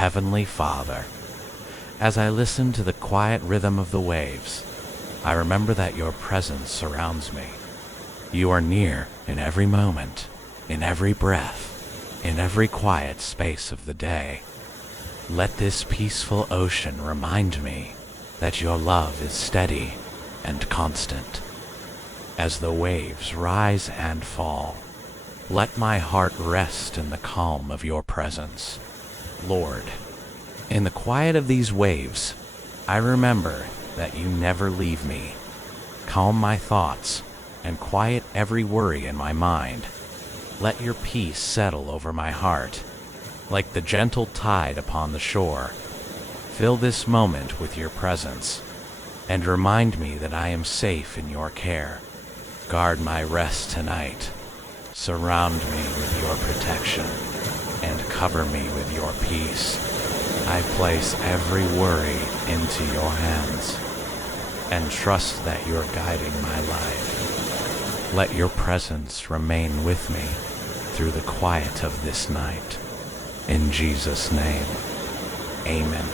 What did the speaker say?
Heavenly Father, as I listen to the quiet rhythm of the waves, I remember that your presence surrounds me. You are near in every moment, in every breath, in every quiet space of the day. Let this peaceful ocean remind me that your love is steady and constant. As the waves rise and fall, let my heart rest in the calm of your presence. Lord, in the quiet of these waves, I remember that you never leave me. Calm my thoughts and quiet every worry in my mind. Let your peace settle over my heart, like the gentle tide upon the shore. Fill this moment with your presence, and remind me that I am safe in your care. Guard my rest tonight. Surround me with your protection, and cover me with your peace. I place every worry into your hands, and trust that you're guiding my life. Let your presence remain with me through the quiet of this night. In Jesus' name, amen.